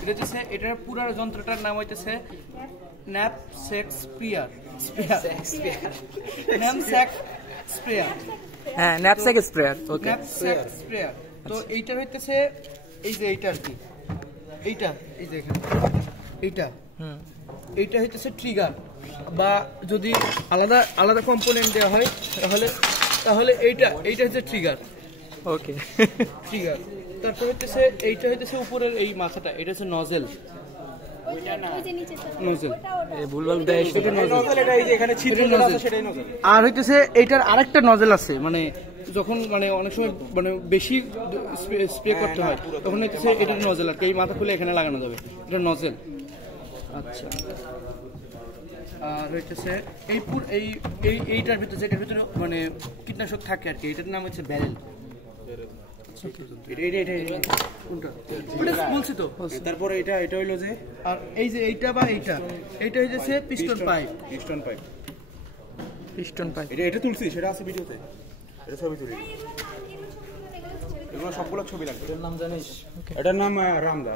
এটা হচ্ছে এটার পুরো যন্ত্রটার নাম হইতেছে ন্যাপস্যাক স্প্রেয়ার। ন্যাপস্যাক স্প্রেয়ার, হ্যাঁ ন্যাপস্যাক স্প্রেয়ার। ওকে, ন্যাপস্যাক স্প্রেয়ার। তো এইটা হইতেছে এই যে এইটা আর কি, এইটা এই যে এখানে এইটা, এইটা হইতেছে ট্রিগার, বা যদি আলাদা আলাদা কম্পোনেন্ট দেওয়া হয় তাহলে এইটা হচ্ছে ট্রিগার। ওকে, ট্রিগার। তারপর হইতেছে এইটা হইতেছে উপরের এই মাথাটা, এটা হচ্ছে নজেল। নজেল ভুলভাল দেয়। আর হইতেছে এইটার আরেকটা নজেল আছে, মানে যখন মানে অনেক সময় মানে বেশি স্প্রে করতে হয় তখন হইতেছে এটার নজেল আর কি, এই মাথা খুলে এখানে লাগানো যাবে, এটা নজেল। আচ্ছা, আর হইতেছে এইটার ভিতরে, এটার ভিতরে মানে কীটনাশক থাকে আর কি, এটার নাম হচ্ছে ব্যারেল। বলছি তো। তারপরে এটা হইলো যে, আর এই যে এইটা বা এইটা হইতেছে পিস্টন পাইপ। পিস্টন পাইপ এটা তুলছি, সেটা আছে ভিডিওতে, এটা ছবি তুলি, এগুলো সবগুলো ছবি লাগবে। এটার নাম জানিস? এটার নাম রামদা।